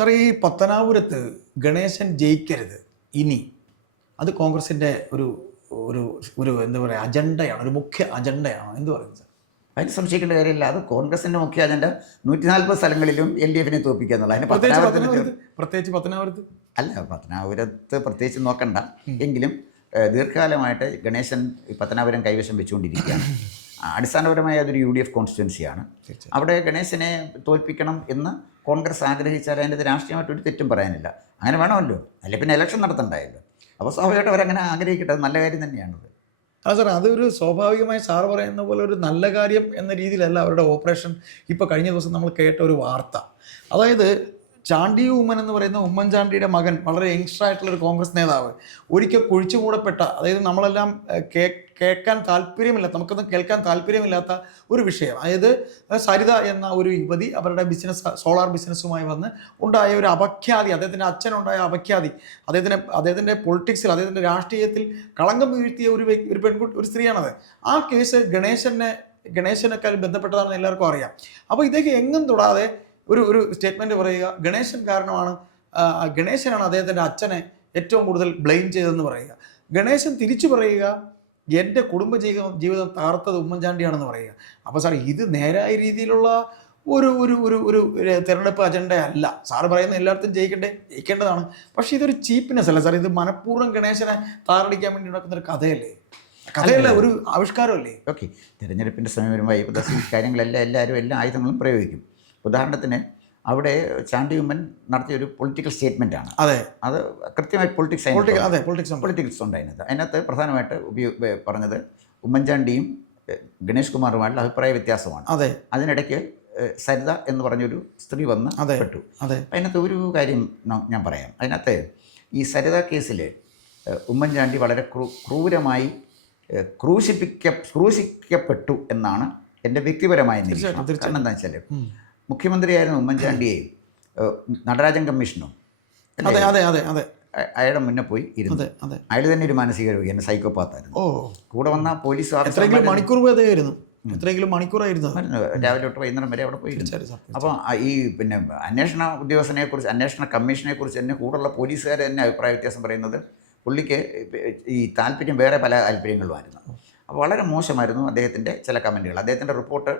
Sir, ഈ പത്തനാപുരത്ത് ഗണേശൻ ജയിക്കരുത് ഇനി, അത് കോൺഗ്രസിൻ്റെ ഒരു ഒരു ഒരു എന്താ പറയുക അജണ്ടയാണ്, ഒരു മുഖ്യ അജണ്ടയാണ്. എന്ത് പറയുന്നത് സാർ? അതിന് സംശയിക്കേണ്ട കാര്യമില്ല. അത് കോൺഗ്രസിൻ്റെ മുഖ്യ അജണ്ട 140 സ്ഥലങ്ങളിലും LDF തോൽപ്പിക്കുക എന്നുള്ള. അതിന് പ്രത്യേകിച്ച് പത്തനാപുരത്ത് അല്ല, പത്തനാപുരത്ത് പ്രത്യേകിച്ച് നോക്കണ്ട. എങ്കിലും ദീർഘകാലമായിട്ട് ഗണേശൻ പത്തനാപുരം കൈവശം വെച്ചുകൊണ്ടിരിക്കുകയാണ്. അടിസ്ഥാനപരമായ അതൊരു UDF കോൺസ്റ്റിറ്റ്യുവൻസിയാണ്. അവിടെ ഗണേശനെ തോൽപ്പിക്കണം എന്ന് കോൺഗ്രസ് ആഗ്രഹിച്ചാൽ അതിൻ്റെ രാഷ്ട്രീയമായിട്ടൊരു തെറ്റും പറയാനില്ല. അങ്ങനെ വേണമല്ലോ, അല്ലെ പിന്നെ ഇലക്ഷൻ നടത്തണ്ടായല്ലോ. അപ്പോൾ സ്വാഭാവികമായിട്ട് അവരങ്ങനെ ആഗ്രഹിക്കട്ടെ, അത് നല്ല കാര്യം തന്നെയാണത്. ആ സാർ, അതൊരു സ്വാഭാവികമായി സാറ് പറയുന്ന പോലെ ഒരു നല്ല കാര്യം എന്ന രീതിയിലല്ല അവരുടെ ഓപ്പറേഷൻ. ഇപ്പോൾ കഴിഞ്ഞ ദിവസം നമ്മൾ കേട്ട ഒരു വാർത്ത, അതായത് ചാണ്ടി ഉമ്മൻ എന്ന് പറയുന്ന ഉമ്മൻചാണ്ടിയുടെ മകൻ, വളരെ യങ്സ്റ്റർ ആയിട്ടുള്ളൊരു കോൺഗ്രസ് നേതാവ്, ഒരിക്കൽ കുഴിച്ചുമൂടപ്പെട്ട, അതായത് നമ്മളെല്ലാം കേൾക്കാൻ താല്പര്യമില്ല, നമുക്കൊന്നും കേൾക്കാൻ താല്പര്യമില്ലാത്ത ഒരു വിഷയം. അതായത് സരിത എന്ന ഒരു യുവതി അവരുടെ സോളാർ ബിസിനസ്സുമായി വന്ന് ഉണ്ടായ ഒരു അപഖ്യാതി, അദ്ദേഹത്തിൻ്റെ അച്ഛനുണ്ടായ അപഖ്യാതി, അദ്ദേഹത്തിൻ്റെ പൊളിറ്റിക്സിൽ, അദ്ദേഹത്തിൻ്റെ രാഷ്ട്രീയത്തിൽ കളങ്കം വീഴ്ത്തിയ ഒരു പെൺകുട്ടി, ഒരു സ്ത്രീയാണത്. ആ കേസ് ഗണേശനൊക്കെ ബന്ധപ്പെട്ടതാണെന്ന് എല്ലാവർക്കും അറിയാം. അപ്പോൾ ഇദ്ദേഹം എങ്ങും തൊടാതെ ഒരു സ്റ്റേറ്റ്മെൻറ്റ് പറയുക, ഗണേശൻ കാരണമാണ്, ഗണേശനാണ് അദ്ദേഹത്തിൻ്റെ അച്ഛനെ ഏറ്റവും കൂടുതൽ ബ്ലെയിം ചെയ്തതെന്ന് പറയുക. ഗണേശൻ തിരിച്ചു പറയുക, എൻ്റെ ജീവിതം തകർത്തത് ഉമ്മൻചാണ്ടിയാണെന്ന് പറയുക. അപ്പോൾ സാർ, ഇത് നേരായ രീതിയിലുള്ള ഒരു തിരഞ്ഞെടുപ്പ് അജണ്ടയല്ല. സാറ് പറയുന്ന എല്ലായിടത്തും ജയിക്കേണ്ടതാണ്. പക്ഷേ ഇതൊരു ചീപ്നെസ് അല്ല സാർ, ഇത് മനഃപൂർവ്വം ഗണേശനെ താറടിക്കാൻ വേണ്ടി നടക്കുന്നൊരു കഥയല്ല, ഒരു ആവിഷ്കാരമല്ലേ? ഓക്കെ, തിരഞ്ഞെടുപ്പിൻ്റെ സമയം വരുമ്പോൾ ഈ കാര്യങ്ങളെല്ലാം എല്ലാ ആയുധങ്ങളും പ്രയോഗിക്കും. ഉദാഹരണത്തിന് അവിടെ ചാണ്ടി ഉമ്മൻ നടത്തിയ ഒരു പൊളിറ്റിക്കൽ സ്റ്റേറ്റ്മെൻറ്റാണ്. അതെ, അത് കൃത്യമായി പൊളിറ്റിക്സ് ഉണ്ട് അതിനകത്ത്. അതിനകത്ത് പ്രധാനമായിട്ട് പറഞ്ഞത് ഉമ്മൻചാണ്ടിയും ഗണേഷ് കുമാറുമായിട്ടുള്ള അഭിപ്രായ വ്യത്യാസമാണ്. അതെ, അതിനിടയ്ക്ക് സരിത എന്ന് പറഞ്ഞൊരു സ്ത്രീ വന്ന് പെട്ടു. അതിനകത്ത് ഒരു കാര്യം ഞാൻ പറയാം. അതിനകത്ത് ഈ സരിത കേസിൽ ഉമ്മൻചാണ്ടി വളരെ ക്രൂരമായി ക്രൂശിക്കപ്പെട്ടു എന്നാണ് എൻ്റെ വ്യക്തിപരമായ നിരീക്ഷണം. കാരണം എന്താ വെച്ചാൽ, മുഖ്യമന്ത്രിയായിരുന്ന ഉമ്മൻചാണ്ടിയെ നടരാജൻ കമ്മീഷനോ അയാളുടെ മുന്നേ പോയി ഇരുന്നു. അയാൾ തന്നെ ഒരു മാനസിക രോഗി, എന്നെ സൈക്കോപാത്തായിരുന്നു. കൂടെ വന്ന പോലീസ് രാവിലെ തൊട്ട് വൈകുന്നേരം വരെ അവിടെ പോയിരുന്നു. അപ്പോൾ ഈ പിന്നെ അന്വേഷണ ഉദ്യോഗസ്ഥനെക്കുറിച്ച്, അന്വേഷണ കമ്മീഷനെക്കുറിച്ച് തന്നെ കൂടുള്ള പോലീസുകാർ തന്നെ അഭിപ്രായ വ്യത്യാസം പറയുന്നത് പുള്ളിക്ക് ഈ താല്പര്യം വേറെ പല താല്പര്യങ്ങളുമായിരുന്നു. അപ്പോൾ വളരെ മോശമായിരുന്നു അദ്ദേഹത്തിൻ്റെ ചില കമൻറ്റുകൾ. അദ്ദേഹത്തിൻ്റെ റിപ്പോർട്ട്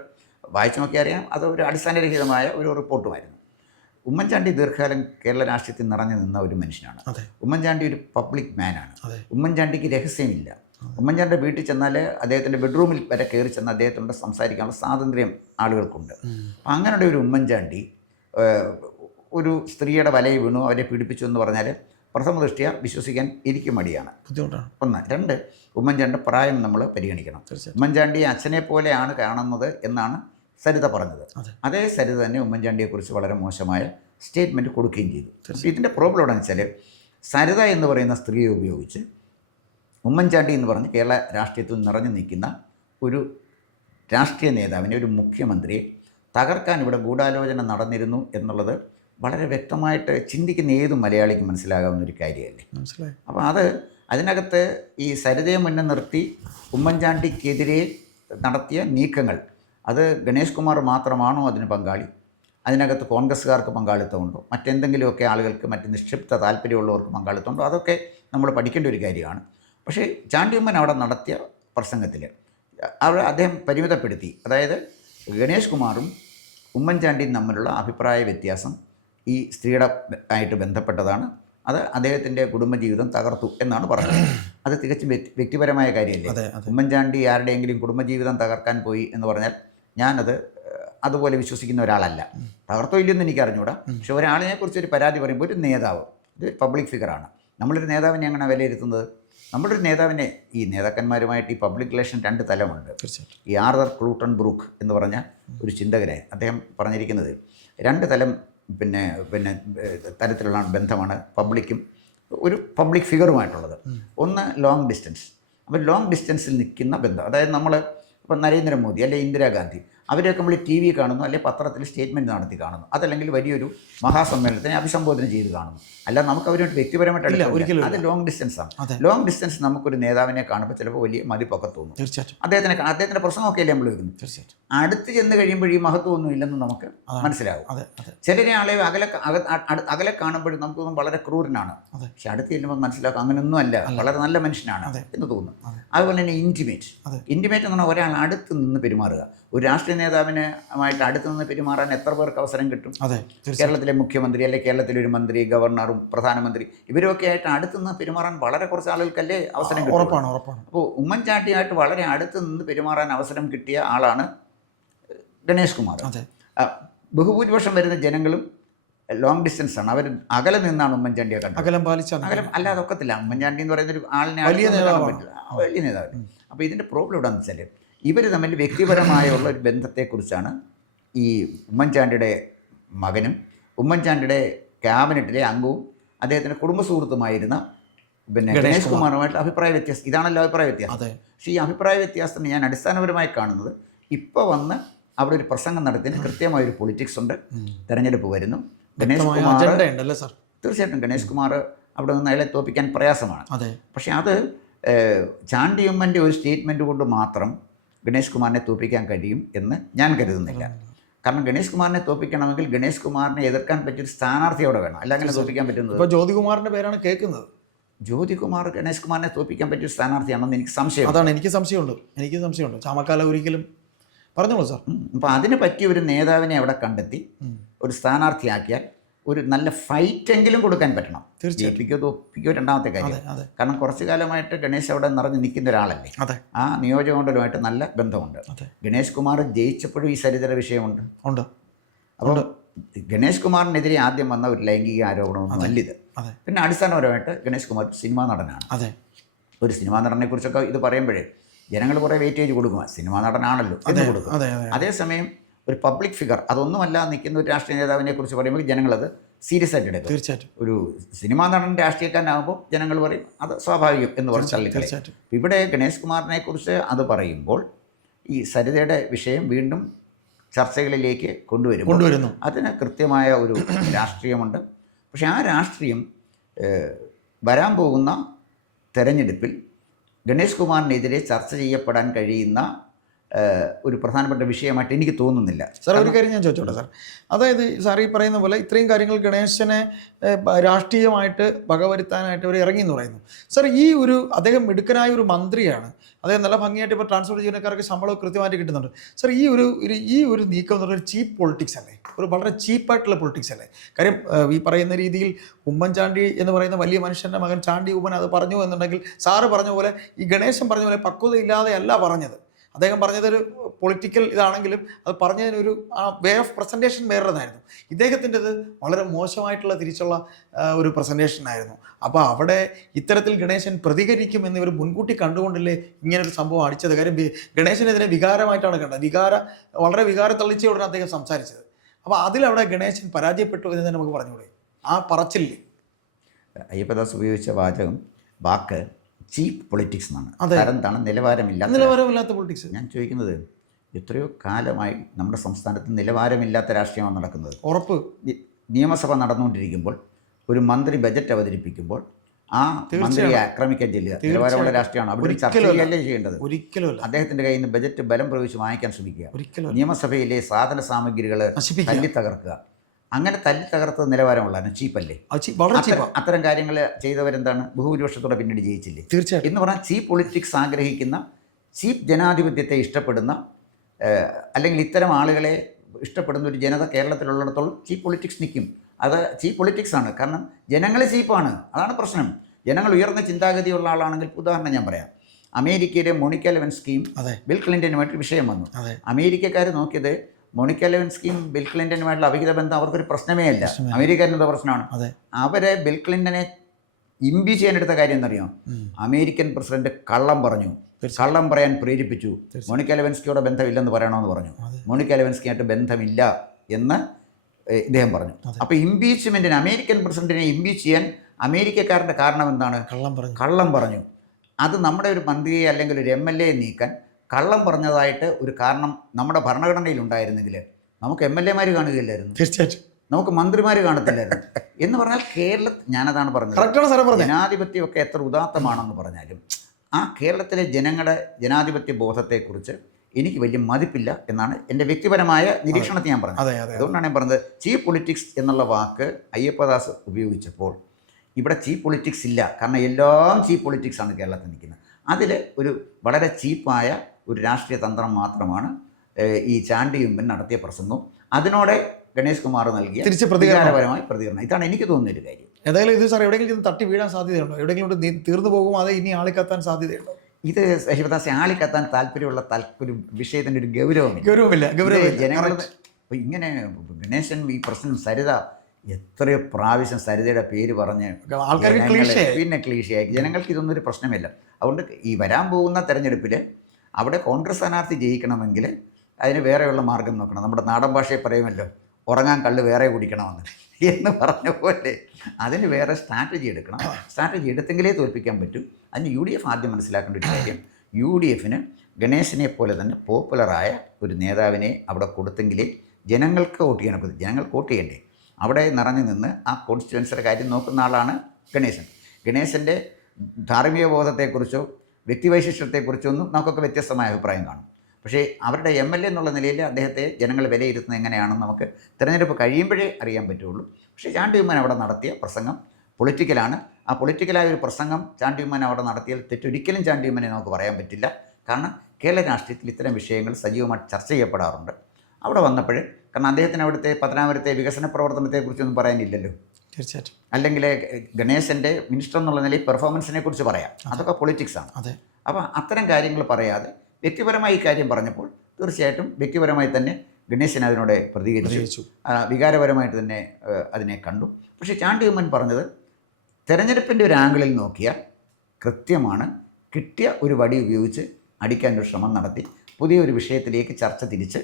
വായിച്ചു നോക്കിയാൽ അറിയാം, അത് ഒരു അടിസ്ഥാനരഹിതമായ ഒരു റിപ്പോർട്ടുമായിരുന്നു. ഉമ്മൻചാണ്ടി ദീർഘകാലം കേരള രാഷ്ട്രീയത്തിൽ നിറഞ്ഞു നിന്ന ഒരു മനുഷ്യനാണ്. ഉമ്മൻചാണ്ടി ഒരു പബ്ലിക് മാനാണ്. ഉമ്മൻചാണ്ടിക്ക് രഹസ്യമില്ല. ഉമ്മൻചാണ്ടിയുടെ വീട്ടിൽ ചെന്നാൽ അദ്ദേഹത്തിൻ്റെ ബെഡ്റൂമിൽ വരെ കയറി ചെന്ന് അദ്ദേഹത്തിനോട് സംസാരിക്കാനുള്ള സ്വാതന്ത്ര്യം ആളുകൾക്കുണ്ട്. അപ്പം അങ്ങനെയുള്ള ഒരു ഉമ്മൻചാണ്ടി ഒരു സ്ത്രീയുടെ വലയിൽ വീണു, അവരെ പീഡിപ്പിച്ചു എന്ന് പറഞ്ഞാൽ പ്രഥമ ദൃഷ്ടിയ വിശ്വസിക്കാൻ എനിക്ക് മടിയാണ്. ഒന്ന്. രണ്ട്, ഉമ്മൻചാണ്ടിയുടെ പ്രായം നമ്മൾ പരിഗണിക്കണം. ഉമ്മൻചാണ്ടിയെ അച്ഛനെ പോലെയാണ് കാണുന്നത് എന്നാണ് സരിത പറഞ്ഞത്. അതേ സരിത തന്നെ ഉമ്മൻചാണ്ടിയെക്കുറിച്ച് വളരെ മോശമായ സ്റ്റേറ്റ്മെൻറ്റ് കൊടുക്കുകയും ചെയ്തു. ഇതിൻ്റെ പ്രോബ്ലം എന്താണെന്ന് വെച്ചാൽ, സരിത എന്ന് പറയുന്ന സ്ത്രീയെ ഉപയോഗിച്ച് ഉമ്മൻചാണ്ടി എന്ന് പറഞ്ഞ് കേരള രാഷ്ട്രീയത്തിൽ നിറഞ്ഞു നിൽക്കുന്ന ഒരു രാഷ്ട്രീയ നേതാവിനെ, ഒരു മുഖ്യമന്ത്രിയെ തകർക്കാൻ ഇവിടെ ഗൂഢാലോചന നടന്നിരുന്നു എന്നുള്ളത് വളരെ വ്യക്തമായിട്ട് ചിന്തിക്കുന്ന ഏത് മലയാളിക്കും മനസ്സിലാകാവുന്ന ഒരു കാര്യമല്ലേ. അപ്പോൾ അതിനകത്ത് ഈ സരിതയെ മുന്നേ നിർത്തി ഉമ്മൻചാണ്ടിക്കെതിരെ നടത്തിയ നീക്കങ്ങൾ, അത് ഗണേഷ് കുമാർ മാത്രമാണോ അതിന് പങ്കാളി? അതിനകത്ത് കോൺഗ്രസ്സുകാർക്ക് പങ്കാളിത്തമുണ്ടോ? മറ്റെന്തെങ്കിലുമൊക്കെ ആളുകൾക്ക്, മറ്റ് നിക്ഷിപ്ത താല്പര്യമുള്ളവർക്ക് പങ്കാളിത്തമുണ്ടോ? അതൊക്കെ നമ്മൾ പഠിക്കേണ്ട ഒരു കാര്യമാണ്. പക്ഷേ ചാണ്ടി ഉമ്മൻ അവിടെ നടത്തിയ പ്രസംഗത്തിൽ അദ്ദേഹം പരിമിതപ്പെടുത്തി. അതായത് ഗണേഷ് കുമാറും ഉമ്മൻചാണ്ടിയും തമ്മിലുള്ള അഭിപ്രായ വ്യത്യാസം ഈ സ്ത്രീയുടെ ആയിട്ട് ബന്ധപ്പെട്ടതാണ്, അത് അദ്ദേഹത്തിൻ്റെ കുടുംബജീവിതം തകർത്തു എന്നാണ് പറഞ്ഞത്. അത് തികച്ചും വ്യക്തിപരമായ കാര്യമല്ലേ. ഉമ്മൻചാണ്ടി ആരുടെയെങ്കിലും കുടുംബജീവിതം തകർക്കാൻ പോയി എന്ന് പറഞ്ഞാൽ ഞാനത് അതുപോലെ വിശ്വസിക്കുന്ന ഒരാളല്ല. തകർത്തോ ഇല്ലെന്ന് എനിക്ക് അറിഞ്ഞൂടാ. പക്ഷെ ഒരാളിനെക്കുറിച്ച് ഒരു പരാതി പറയുമ്പോൾ, ഒരു നേതാവ്, ഇത് പബ്ലിക് ഫിഗറാണ്, നമ്മളൊരു നേതാവിനെ എങ്ങനെ വിലയിരുത്തുന്നത്? നമ്മളൊരു നേതാവിനെ, ഈ നേതാക്കന്മാരുമായിട്ട് ഈ പബ്ലിക് റിലേഷൻ 2 തലമുണ്ട്. ഈ ആർതർ ക്ലൂട്ടൺ ബ്രൂക്ക് എന്ന് പറഞ്ഞ ഒരു ചിന്തകനായി അദ്ദേഹം പറഞ്ഞിരിക്കുന്നത് 2 തലം പിന്നെ തരത്തിലുള്ള ബന്ധമാണ് പബ്ലിക്കും ഒരു പബ്ലിക് ഫിഗറുമായിട്ടുള്ളത്. ഒന്ന് ലോങ് ഡിസ്റ്റൻസ്. അപ്പോൾ ലോങ് ഡിസ്റ്റൻസിൽ നിൽക്കുന്ന ബന്ധം, അതായത് നമ്മൾ ഇപ്പം നരേന്ദ്രമോദി അല്ലെങ്കിൽ ഇന്ദിരാഗാന്ധി, അവരെയൊക്കെ നമ്മൾ ടി വി കാണുന്നു, അല്ലെങ്കിൽ പത്രത്തിൽ സ്റ്റേറ്റ്മെൻറ്റ് നടത്തി കാണുന്നു, അതല്ലെങ്കിൽ വലിയൊരു മഹാസമ്മേളനത്തിനെ അഭിസംബോധന ചെയ്ത് കാണുന്നു. അല്ല, നമുക്ക് അവരുമായിട്ട് വ്യക്തിപരമായിട്ട് ഒരിക്കലും അത് ലോങ് ഡിസ്റ്റൻസാണ്. ലോങ് ഡിസ്റ്റൻസ് നമുക്കൊരു നേതാവിനെ കാണുമ്പോൾ ചിലപ്പോൾ വലിയ മതിപ്പൊക്കെ തോന്നും. തീർച്ചയായിട്ടും അദ്ദേഹത്തിൻ്റെ പ്രസംഗമൊക്കെ അല്ലേ നമ്മൾ വയ്ക്കുന്നു. തീർച്ചയായിട്ടും അടുത്ത് ചെന്ന് കഴിയുമ്പോൾ ഈ മഹത്വമൊന്നും ഇല്ലെന്ന് നമുക്ക് മനസ്സിലാവും. ചിലരെ ആളെ അകലെ കാണുമ്പോഴും നമുക്കൊന്നും വളരെ ക്രൂരനാണ്, പക്ഷെ അടുത്ത് ചെല്ലുമ്പോൾ മനസ്സിലാക്കും അങ്ങനെയൊന്നും അല്ല, വളരെ നല്ല മനുഷ്യനാണ് എന്ന് തോന്നും. അതുപോലെ തന്നെ ഇൻറ്റിമേറ്റ് എന്ന് പറഞ്ഞാൽ ഒരാൾ അടുത്ത് നിന്ന് പെരുമാറുക. ഒരു രാഷ്ട്രീയ നേതാവിനുമായിട്ട് അടുത്ത് നിന്ന് പെരുമാറാൻ എത്ര പേർക്ക് അവസരം കിട്ടും? കേരളത്തിലെ മുഖ്യമന്ത്രി, അല്ലെങ്കിൽ കേരളത്തിലെ ഒരു മന്ത്രി, ഗവർണറും പ്രധാനമന്ത്രി, ഇവരൊക്കെ ആയിട്ട് അടുത്ത് നിന്ന് പെരുമാറാൻ വളരെ കുറച്ച് ആളുകൾക്കല്ലേ അവസരം കിട്ടും. അപ്പോൾ ഉമ്മൻചാണ്ടിയായിട്ട് വളരെ അടുത്ത് നിന്ന് പെരുമാറാൻ അവസരം കിട്ടിയ ആളാണ് ഗണേഷ് കുമാർ. ബഹുഭൂരിപക്ഷം വരുന്ന ജനങ്ങളും ലോങ് ഡിസ്റ്റൻസ് ആണ്, അവർ അകലെ നിന്നാണ് ഉമ്മൻചാണ്ടിയെ കണ്ടത്. അകലം അല്ലാതെ ഒക്കത്തില്ല. ഉമ്മൻചാണ്ടി എന്ന് പറയുന്ന ഒരു ആളിനെ വലിയ നേതാവ്. അപ്പോൾ ഇതിൻ്റെ പ്രോബ്ലം എവിടെയാണെന്ന് വെച്ചാൽ ഇവർ തമ്മിൽ വ്യക്തിപരമായുള്ള ഒരു ബന്ധത്തെക്കുറിച്ചാണ് ഈ ഉമ്മൻചാണ്ടിയുടെ മകനും ഉമ്മൻചാണ്ടിയുടെ ക്യാബിനറ്റിലെ അംഗവും അദ്ദേഹത്തിൻ്റെ കുടുംബ സുഹൃത്തുമായിരുന്ന ഗണേഷ് കുമാറുമായിട്ട് അഭിപ്രായ വ്യത്യാസം. ഇതാണല്ലോ അഭിപ്രായ വ്യത്യാസം. പക്ഷേ ഈ അഭിപ്രായ വ്യത്യാസം ഞാൻ അടിസ്ഥാനപരമായി കാണുന്നത് ഇപ്പോൾ വന്ന് അവിടെ ഒരു പ്രസംഗം നടത്തിയതിന് കൃത്യമായൊരു പൊളിറ്റിക്സ് ഉണ്ട്. തെരഞ്ഞെടുപ്പ് വരുന്നു. ഗണേഷ് കുമാർ തീർച്ചയായിട്ടും ഗണേഷ് കുമാർ അവിടെ നിന്ന് അയാളെ തോൽപ്പിക്കാൻ പ്രയാസമാണ്. പക്ഷേ അത് ചാണ്ടിയമ്മൻ്റെ ഒരു സ്റ്റേറ്റ്മെൻറ്റ് കൊണ്ട് മാത്രം ഗണേഷ് കുമാറിനെ തോൽപ്പിക്കാൻ കഴിയും എന്ന് ഞാൻ കരുതുന്നില്ല. കാരണം ഗണേഷ് കുമാറിനെ തോൽപ്പിക്കണമെങ്കിൽ ഗണേഷ് കുമാറിനെ എതിർക്കാൻ പറ്റിയൊരു സ്ഥാനാർത്ഥി അവിടെ വേണം. അല്ല അങ്ങനെ തോൽപ്പിക്കാൻ പറ്റുന്നത്. ഇപ്പോൾ ജ്യോതികുമാറിൻ്റെ പേരാണ് കേൾക്കുന്നത്. ജ്യോതികുമാർ ഗണേഷ് കുമാറിനെ തോൽപ്പിക്കാൻ പറ്റിയൊരു സ്ഥാനാർത്ഥിയാണെന്ന് എനിക്ക് സംശയം. അതാണ് എനിക്ക് സംശയമുണ്ട്. ചാമക്കാല ഒരിക്കലും പറഞ്ഞോളൂ സാർ. അപ്പോൾ അതിന് പറ്റിയ ഒരു നേതാവിനെ അവിടെ കണ്ടെത്തി ഒരു സ്ഥാനാർത്ഥിയാക്കിയാൽ ഒരു നല്ല ഫൈറ്റെങ്കിലും കൊടുക്കാൻ പറ്റണം. ജയിപ്പിക്കോ തോപ്പിക്കോ രണ്ടാമത്തെ കാര്യം. കാരണം കുറച്ചു കാലമായിട്ട് ഗണേഷ് അവിടെ നിറഞ്ഞ് നിൽക്കുന്ന ഒരാളല്ലേ. ആ നിയോജകമണ്ഡലമായിട്ട് നല്ല ബന്ധമുണ്ട്. ഗണേഷ് കുമാർ ജയിച്ചപ്പോഴും ഈ സരിതര വിഷയമുണ്ട്. അപ്പോൾ ഗണേഷ് കുമാറിനെതിരെ ആദ്യം വന്ന ഒരു ലൈംഗിക ആരോപണമൊന്നും അല്ലിത്. പിന്നെ അടിസ്ഥാനപരമായിട്ട് ഗണേഷ് കുമാർ സിനിമാ നടനാണ്. ഒരു സിനിമാ നടനെ കുറിച്ചൊക്കെ ഇത് പറയുമ്പോഴേ ജനങ്ങൾ കുറേ വെയിറ്റേജ് കൊടുക്കുക, സിനിമാ നടനാണല്ലോ എന്ന് കൊടുക്കും. അതേസമയം ഒരു പബ്ലിക് ഫിഗർ, അതൊന്നുമല്ല നിൽക്കുന്ന ഒരു രാഷ്ട്രീയ നേതാവിനെ കുറിച്ച് പറയുമ്പോൾ ജനങ്ങളത് സീരിയസ് ആയിട്ട് എടുക്കും. തീർച്ചയായിട്ടും ഒരു സിനിമാ നടൻ രാഷ്ട്രീയക്കാരനാകുമ്പോൾ ജനങ്ങൾ പറയും അത് സ്വാഭാവികം എന്ന് പറഞ്ഞ് തള്ളിക്കളയും. ഇവിടെ ഗണേഷ് കുമാറിനെ കുറിച്ച് അത് പറയുമ്പോൾ ഈ സരിതയുടെ വിഷയം വീണ്ടും ചർച്ചകളിലേക്ക് കൊണ്ടുവരുന്നു. അതിന് കൃത്യമായ ഒരു രാഷ്ട്രീയമുണ്ട്. പക്ഷേ ആ രാഷ്ട്രീയം വരാൻ പോകുന്ന തെരഞ്ഞെടുപ്പിൽ ഗണേഷ് കുമാറിനെതിരെ ചർച്ച ചെയ്യപ്പെടാൻ കഴിയുന്ന ഒരു പ്രധാനപ്പെട്ട വിഷയമായിട്ട് എനിക്ക് തോന്നുന്നില്ല. സാർ ഒരു കാര്യം ഞാൻ ചോദിച്ചോട്ടെ സാർ, അതായത് സാർ ഈ പറയുന്ന പോലെ ഇത്രയും കാര്യങ്ങൾ ഗണേശനെ രാഷ്ട്രീയമായിട്ട് വകവരുത്താനായിട്ട് അവർ ഇറങ്ങി എന്ന് പറയുന്നു. സാർ ഈ ഒരു അദ്ദേഹം മിടുക്കനായ ഒരു മന്ത്രിയാണ്, അദ്ദേഹം നല്ല ഭംഗിയായിട്ട് ഇപ്പോൾ ട്രാൻസ്പോർട്ട് ജീവനക്കാർക്ക് ശമ്പളം കൃത്യമായിട്ട് കിട്ടുന്നുണ്ട്. സാർ ഈ ഒരു നീക്കം എന്ന് പറഞ്ഞാൽ ഒരു ചീപ്പ് പൊളിറ്റിക്സ് അല്ലേ, ഒരു വളരെ ചീപ്പായിട്ടുള്ള പൊളിറ്റിക്സ് അല്ലേ? കാര്യം ഈ പറയുന്ന രീതിയിൽ ഉമ്മൻചാണ്ടി എന്ന് പറയുന്ന വലിയ മനുഷ്യൻ്റെ മകൻ ചാണ്ടി ഉമ്മൻ അത് പറഞ്ഞു എന്നുണ്ടെങ്കിൽ സാറ് പറഞ്ഞ പോലെ ഈ ഗണേശൻ പറഞ്ഞ പോലെ പക്വതയില്ലാതെയല്ല പറഞ്ഞത്. അദ്ദേഹം പറഞ്ഞതൊരു പൊളിറ്റിക്കൽ ഇതാണെങ്കിലും അത് പറഞ്ഞതിനൊരു ആ വേ ഓഫ് പ്രസൻറ്റേഷൻ വേറൊന്നായിരുന്നു. ഇദ്ദേഹത്തിൻ്റെത് വളരെ മോശമായിട്ടുള്ള തിരിച്ചുള്ള ഒരു പ്രസൻറ്റേഷനായിരുന്നു. അപ്പോൾ അവിടെ ഇത്തരത്തിൽ ഗണേശൻ പ്രതികരിക്കും എന്നിവർ മുൻകൂട്ടി കണ്ടുകൊണ്ടല്ലേ ഇങ്ങനൊരു സംഭവം അടിച്ചത്. കാര്യം ഗണേശനെതിരെ വികാരമായിട്ടാണ് കണ്ടത്, വളരെ വികാരത്തള്ളിച്ചയോടാണ് അദ്ദേഹം സംസാരിച്ചത്. അപ്പോൾ അതിലവിടെ ഗണേശൻ പരാജയപ്പെട്ടു എന്ന് തന്നെ നമുക്ക് പറഞ്ഞുകൂടെ? ആ പറച്ചില്ലേ അയ്യപ്പദാസ് ഉപയോഗിച്ച വാക്ക് ചീപ്പ് പൊളിറ്റിക്സ് എന്നാണ്. എന്താണ് നിലവാരമില്ലാത്ത പൊളിറ്റിക്സ്? ഞാൻ ചോദിക്കുന്നത് എത്രയോ കാലമായി നമ്മുടെ സംസ്ഥാനത്ത് നിലവാരമില്ലാത്ത രാഷ്ട്രീയമാണ് നടക്കുന്നത്. ഉറപ്പ്. നിയമസഭ നടന്നുകൊണ്ടിരിക്കുമ്പോൾ ഒരു മന്ത്രി ബജറ്റ് അവതരിപ്പിക്കുമ്പോൾ ആ മന്ത്രിയെ ആക്രമിക്കാൻ ചെല്ലുക നിലവാരമുള്ള രാഷ്ട്രീയമാണ്. അവിടെ ചർച്ച ചെയ്യല്ലേ ചെയ്യേണ്ടത്? ഒരിക്കലും. അദ്ദേഹത്തിൻ്റെ കയ്യിൽ നിന്ന് ബജറ്റ് ബലം പ്രയോഗിച്ച് വാങ്ങിക്കാൻ ശ്രമിക്കുക, നിയമസഭയിലെ സാധന സാമഗ്രികൾ തല്ലി തകർക്കുക. അങ്ങനെ തല്ലി തകർത്തത് നിലവാരമുള്ളതാണ്, ചീപ്പല്ലേ? അത്തരം കാര്യങ്ങൾ ചെയ്തവരെന്താണ് ബഹുഭൂരിപക്ഷത്തോടെ പിന്നീട് ജയിച്ചില്ലേ? തീർച്ചയായും. എന്ന് പറഞ്ഞാൽ ചീപ്പ് പൊളിറ്റിക്സ് ആഗ്രഹിക്കുന്ന, ചീപ്പ് ജനാധിപത്യത്തെ ഇഷ്ടപ്പെടുന്ന, അല്ലെങ്കിൽ ഇത്തരം ആളുകളെ ഇഷ്ടപ്പെടുന്ന ഒരു ജനത കേരളത്തിലുള്ളിടത്തോളം ചീപ്പ് പൊളിറ്റിക്സ് നിൽക്കും. അത് ചീപ്പ് പൊളിറ്റിക്സ് ആണ്. കാരണം ജനങ്ങൾ ചീപ്പാണ്, അതാണ് പ്രശ്നം. ജനങ്ങൾ ഉയർന്ന ചിന്താഗതിയുള്ള ആളാണെങ്കിൽ, ഉദാഹരണം ഞാൻ പറയാം, അമേരിക്കയിലെ മോണിക്ക ലെവിൻസ്കിയും ബിൽ ക്ലിൻ്റനുമായിട്ട് വിഷയം വന്നു. അമേരിക്കക്കാർ നോക്കിയത് മോണിക്ക ലെവിൻസ്കിയും ബിൽ ക്ലിൻ്റനുമായിട്ടുള്ള അവിഹിത ബന്ധം അവർക്കൊരു പ്രശ്നമേ അല്ല. അമേരിക്കൻ്റെ പ്രശ്നമാണ്. അവരെ ബിൽ ക്ലിൻ്റനെ ഇംപീച്ച് ചെയ്യാനെടുത്ത കാര്യം എന്നറിയാം. അമേരിക്കൻ പ്രസിഡന്റ് കള്ളം പറഞ്ഞു, കള്ളം പറയാൻ പ്രേരിപ്പിച്ചു. മോണിക്ക ലെവിൻസ്കിയോടെ ബന്ധമില്ലെന്ന് പറയണമെന്ന് പറഞ്ഞു. മോണിക്ക ലെവിൻസ്കിയായിട്ട് ബന്ധമില്ല എന്ന് ഇദ്ദേഹം പറഞ്ഞു. അപ്പോൾ ഇംപീച്ച്മെൻറ്റിന്, അമേരിക്കൻ പ്രസിഡന്റിനെ ഇംപീച്ച് ചെയ്യാൻ അമേരിക്കക്കാരുടെ കാരണം എന്താണ്? കള്ളം പറഞ്ഞു. അത് നമ്മുടെ ഒരു മന്ത്രിയെ അല്ലെങ്കിൽ ഒരു MLA നീക്കാൻ കള്ളം പറഞ്ഞതായിട്ട് ഒരു കാരണം നമ്മുടെ ഭരണഘടനയിൽ ഉണ്ടായിരുന്നെങ്കിൽ നമുക്ക് MLA-മാർ കാണുകയില്ലായിരുന്നു, തീർച്ചയായിട്ടും നമുക്ക് മന്ത്രിമാർ കാണത്തില്ലായിരുന്നു. എന്ന് പറഞ്ഞാൽ കേരളത്തിൽ, ഞാനതാണ് പറഞ്ഞത്, കറക്റ്റാണ് സാറേ പറഞ്ഞത്. ജനാധിപത്യമൊക്കെ എത്ര ഉദാത്തമാണെന്ന് പറഞ്ഞാലും ആ കേരളത്തിലെ ജനങ്ങളുടെ ജനാധിപത്യ ബോധത്തെക്കുറിച്ച് എനിക്ക് വലിയ മതിപ്പില്ല എന്നാണ് എൻ്റെ വ്യക്തിപരമായ നിരീക്ഷണത്തെ ഞാൻ പറഞ്ഞത്. അതെ അതെ അതുകൊണ്ടാണ് ഞാൻ പറഞ്ഞത് ചീപ്പ് പൊളിറ്റിക്സ് എന്നുള്ള വാക്ക് അയ്യപ്പദാസ് ഉപയോഗിച്ചപ്പോൾ ഇവിടെ ചീപ്പ് പൊളിറ്റിക്സ് ഇല്ല. കാരണം എല്ലാം ചീപ്പ് പൊളിറ്റിക്സാണ് കേരളത്തിൽ നിൽക്കുന്നത്. അതിൽ ഒരു വളരെ ചീപ്പായ ഒരു രാഷ്ട്രീയ തന്ത്രം മാത്രമാണ് ഈ ചാണ്ടി ഉമ്മൻ നടത്തിയ പ്രസംഗം. അതിനോടെ ഗണേഷ് കുമാർ നൽകിയ തിരിച്ച് പ്രതികാരപരമായ പ്രതികരണം. ഇതാണ് എനിക്ക് തോന്നുന്നൊരു കാര്യം. ഏതായാലും ഇത് സാർ എവിടെയെങ്കിലും തട്ടി വീഴാൻ സാധ്യതയുണ്ടോ? എവിടെയെങ്കിലും തീർന്നു പോകുമോ? അതേ ഇനി ആളിക്കത്താൻ സാധ്യതയുണ്ടോ? ഇത് ശിവദാസെ ആളിക്കത്താൻ താല്പര്യമുള്ള ഒരു വിഷയത്തിൻ്റെ ഒരു ഗൗരവമില്ല. ജനങ്ങളുടെ ഇങ്ങനെ ഗണേശൻ ഈ പ്രശ്നം സരിത എത്രയോ പ്രാവശ്യം സരിതയുടെ പേര് പറഞ്ഞ് പിന്നെ ക്ലീശയാക്കി. ജനങ്ങൾക്ക് ഇതൊന്നും ഒരു പ്രശ്നമില്ല. അതുകൊണ്ട് ഈ വരാൻ പോകുന്ന തെരഞ്ഞെടുപ്പിൽ അവിടെ കോൺഗ്രസ് സ്ഥാനാർത്ഥി ജയിക്കണമെങ്കിൽ അതിന് വേറെയുള്ള മാർഗം നോക്കണം. നമ്മുടെ നാടൻ ഭാഷയിൽ പറയുമല്ലോ, ഉറങ്ങാൻ കള്ള് വേറെ കുടിക്കണമെന്ന് എന്ന് പറഞ്ഞ പോലെ അതിന് വേറെ സ്ട്രാറ്റജി എടുക്കണം. സ്ട്രാറ്റജി എടുത്തെങ്കിലേ തോൽപ്പിക്കാൻ പറ്റൂ. അതിന് UDF ആദ്യം മനസ്സിലാക്കേണ്ട ഒരു കാര്യം, UDFന് ഗണേശനെ പോലെ തന്നെ പോപ്പുലറായ ഒരു നേതാവിനെ അവിടെ കൊടുത്തെങ്കിലേ ജനങ്ങൾക്ക് വോട്ട് ചെയ്യാൻ പറ്റും. ജനങ്ങൾക്ക് വോട്ട് ചെയ്യണ്ടേ? അവിടെ നിറഞ്ഞു നിന്ന് ആ കോൺസ്റ്റിറ്റ്യുവൻസിയുടെ കാര്യം നോക്കുന്ന ആളാണ് ഗണേശൻ. ഗണേശൻ്റെ ധാർമ്മിക ബോധത്തെക്കുറിച്ചോ വ്യക്തിവൈശിഷ്ട്യത്തെക്കുറിച്ചോ ഒന്നും നമുക്കൊക്കെ വ്യത്യസ്തമായ അഭിപ്രായം കാണും. പക്ഷേ അവരുടെ MLA എന്നുള്ള നിലയിൽ അദ്ദേഹത്തെ ജനങ്ങൾ വിലയിരുത്തുന്നത് എങ്ങനെയാണെന്ന് നമുക്ക് തിരഞ്ഞെടുപ്പ് കഴിയുമ്പോഴേ അറിയാൻ പറ്റുള്ളൂ. പക്ഷേ ചാണ്ടി ഉമ്മൻ അവിടെ നടത്തിയ പ്രസംഗം പൊളിറ്റിക്കലാണ്. ആ പൊളിറ്റിക്കലായ ഒരു പ്രസംഗം ചാണ്ടി ഉമ്മൻ അവിടെ നടത്തിയാൽ തെറ്റൊരിക്കലും ചാണ്ടി ഉമ്മനെ നമുക്ക് പറയാൻ പറ്റില്ല. കാരണം കേരള രാഷ്ട്രീയത്തിൽ ഇത്തരം വിഷയങ്ങൾ സജീവമായിട്ട് ചർച്ച ചെയ്യപ്പെടാറുണ്ട്. അവിടെ വന്നപ്പോൾ, കാരണം അദ്ദേഹത്തിന് അവിടുത്തെ പത്തനാപുരത്തെ വികസന പ്രവർത്തനത്തെക്കുറിച്ചൊന്നും പറയാനില്ലല്ലോ. തീർച്ചയായിട്ടും. അല്ലെങ്കിൽ ഗണേശൻ്റെ മിനിസ്റ്റർ എന്നുള്ള നിലയിൽ പെർഫോമൻസിനെ കുറിച്ച് പറയാം. അതൊക്കെ പൊളിറ്റിക്സാണ്. അതെ. അപ്പോൾ അത്തരം കാര്യങ്ങൾ പറയാതെ വ്യക്തിപരമായി ഈ കാര്യം പറഞ്ഞപ്പോൾ തീർച്ചയായിട്ടും വ്യക്തിപരമായി തന്നെ ഗണേശൻ അതിനോട് പ്രതികരിച്ചു. വികാരപരമായിട്ട് തന്നെ അതിനെ കണ്ടു. പക്ഷേ ചാണ്ടി ഉമ്മൻ പറഞ്ഞത് തെരഞ്ഞെടുപ്പിൻ്റെ ഒരു ആംഗിളിൽ നോക്കിയാൽ കൃത്യമാണ്. കിട്ടിയ ഒരു വടി ഉപയോഗിച്ച് അടിക്കാനൊരു ശ്രമം നടത്തി പുതിയൊരു വിഷയത്തിലേക്ക് ചർച്ച തിരിച്ച്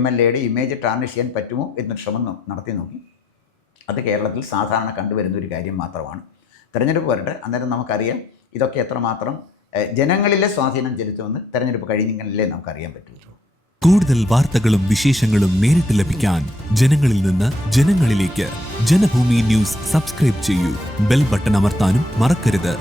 MLA-യുടെ ഇമേജ് ടാർണിഷ് ചെയ്യാൻ പറ്റുമോ എന്നൊരു ശ്രമം നടത്തി നോക്കി. അത് കേരളത്തിൽ സാധാരണ കണ്ടുവരുന്ന ഒരു കാര്യം മാത്രമാണ്. തെരഞ്ഞെടുപ്പ് വരട്ടെ, അന്നേരം നമുക്കറിയാം ഇതൊക്കെ എത്രമാത്രം ജനങ്ങളിലെ സ്വാധീനം ചെലുത്തുമെന്ന്. തെരഞ്ഞെടുപ്പ് കഴിഞ്ഞെങ്കിലേ നമുക്കറിയാൻ പറ്റുള്ളൂ. കൂടുതൽ വാർത്തകളും വിശേഷങ്ങളും നേരിട്ട് ലഭിക്കാൻ ജനങ്ങളിൽ നിന്ന് ജനങ്ങളിലേക്ക് ജനഭൂമി ന്യൂസ് സബ്സ്ക്രൈബ് ചെയ്യൂ. ബെൽ ബട്ടൺ അമർത്താനും മറക്കരുത്.